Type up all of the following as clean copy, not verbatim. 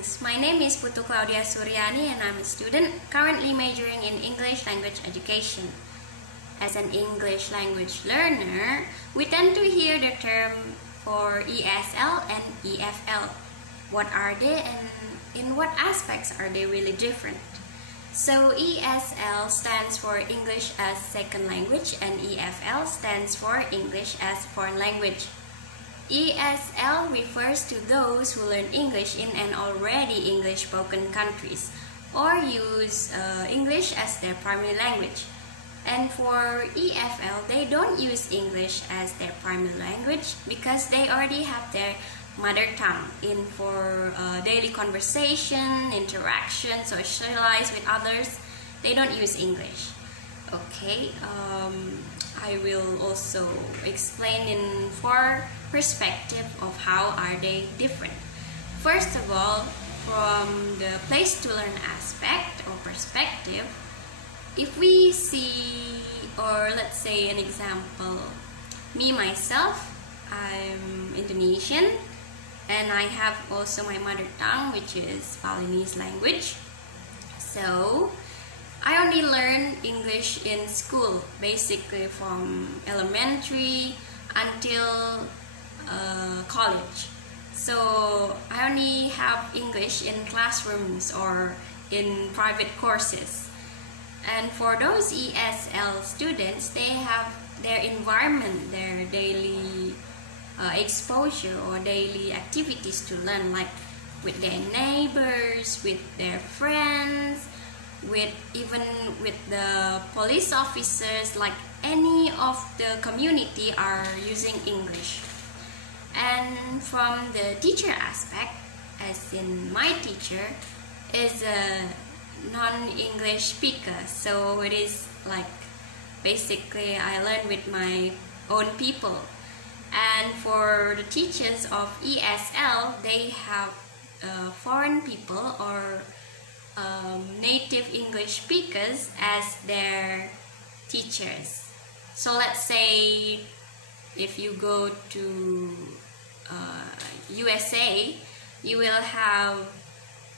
Greetings, my name is Putu Claudia Suryani and I'm a student currently majoring in English language education. As an English language learner, we tend to hear the term for ESL and EFL. What are they and in what aspects are they really different? So ESL stands for English as Second Language and EFL stands for English as Foreign Language. ESL refers to those who learn English in an already English spoken countries or use English as their primary language. And for EFL, they don't use English as their primary language because they already have their mother tongue in for daily conversation, interaction, socialize with others. They don't use English. Okay, I will also explain in four perspective of how are they different. First of all, from the place to learn aspect or perspective, if we see, or let's say an example, me myself, I'm Indonesian and I have also my mother tongue, which is Balinese language. So I only learn English in school, basically from elementary until college. So I only have English in classrooms or in private courses. And for those ESL students, they have their environment, their daily exposure or daily activities to learn, like with their neighbors, with their friends, even with the police officers, like any of the community are using English. And from the teacher aspect, as in my teacher is a non-English speaker, so it is like basically I learn with my own people. And for the teachers of ESL, they have foreign people or native English speakers as their teachers. So let's say if you go to USA, you will have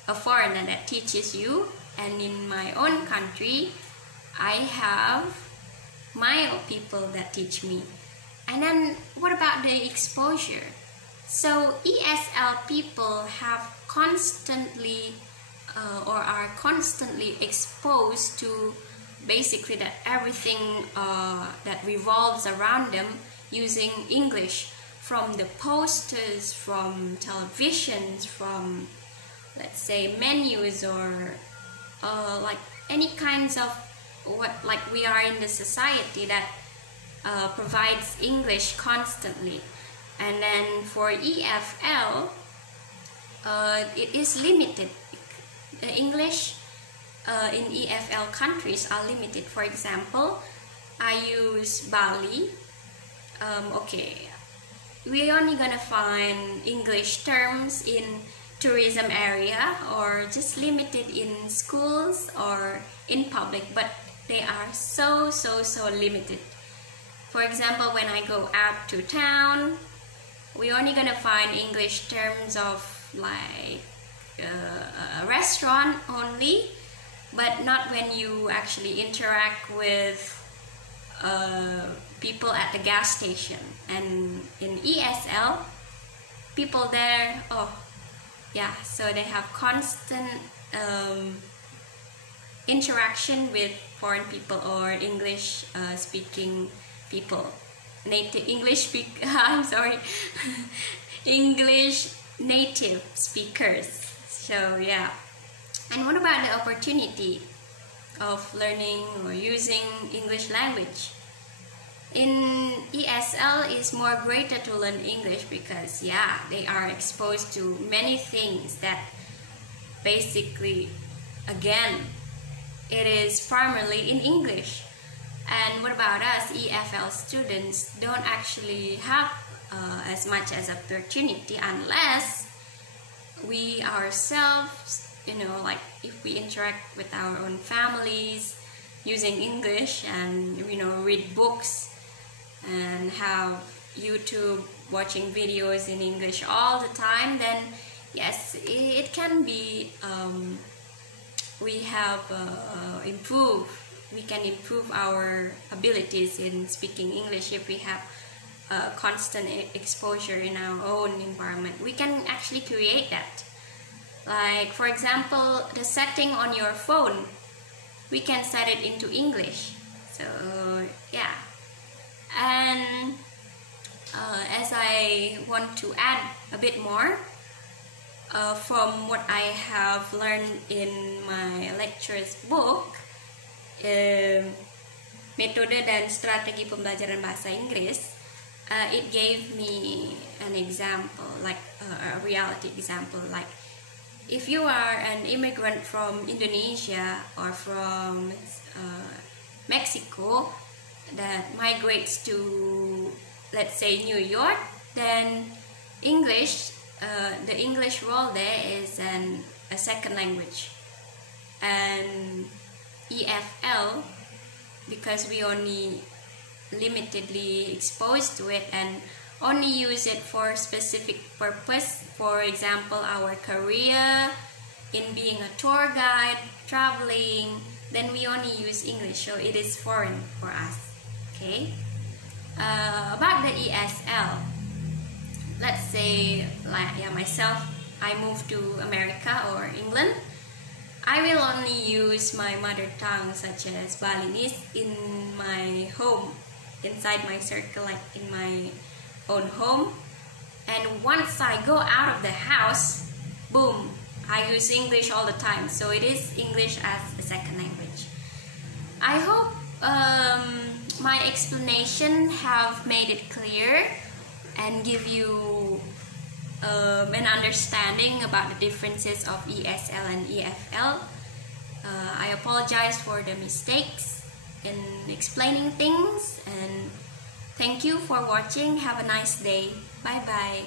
a foreigner that teaches you, and in my own country I have my own people that teach me. And then what about the exposure? So ESL people have constantly or are constantly exposed to basically that everything that revolves around them using English, from the posters, from televisions, from let's say menus, or like any kinds of what, like we are in the society that provides English constantly. And then for EFL, it is limited. The English in EFL countries are limited. For example, I use Bali. Okay, we're only gonna find English terms in tourism area or just limited in schools or in public, but they are so limited. For example, when I go out to town, we're only gonna find English terms of like a restaurant only, but not when you actually interact with people at the gas station. And in ESL, people there, oh yeah, so they have constant interaction with foreign people or English speaking people, native English I'm sorry, English native speakers. So yeah. And what about the opportunity of learning or using English language? In ESL is more greater to learn English because yeah, they are exposed to many things that basically, again, it is primarily in English. And what about us EFL students don't actually have as much as opportunity unless we ourselves, you know, like if we interact with our own families using English and, you know, read books and have YouTube watching videos in English all the time, then Yes, it can be. We have we can improve our abilities in speaking English if we have constant exposure in our own environment. We can actually create that. Like, for example, the setting on your phone, we can set it into English. So yeah, and as I want to add a bit more from what I have learned in my lecturer's book, Metode dan Strategi Pembelajaran Bahasa Inggris, it gave me an example, like a reality example. Like, if you are an immigrant from Indonesia or from Mexico that migrates to, let's say, New York, then English, the English role there is a second language. And EFL, because we only limitedly exposed to it and only use it for specific purpose, for example, our career, in being a tour guide, traveling, then we only use English, so it is foreign for us. Okay. About the ESL, let's say, like, yeah, myself, I moved to America or England. I will only use my mother tongue, such as Balinese, in my home, inside my circle, like in my own home. And once I go out of the house, boom, I use English all the time. So it is English as a second language. I hope my explanation have made it clear and give you an understanding about the differences of ESL and EFL. I apologize for the mistakes in explaining things, and thank you for watching. Have a nice day. Bye bye.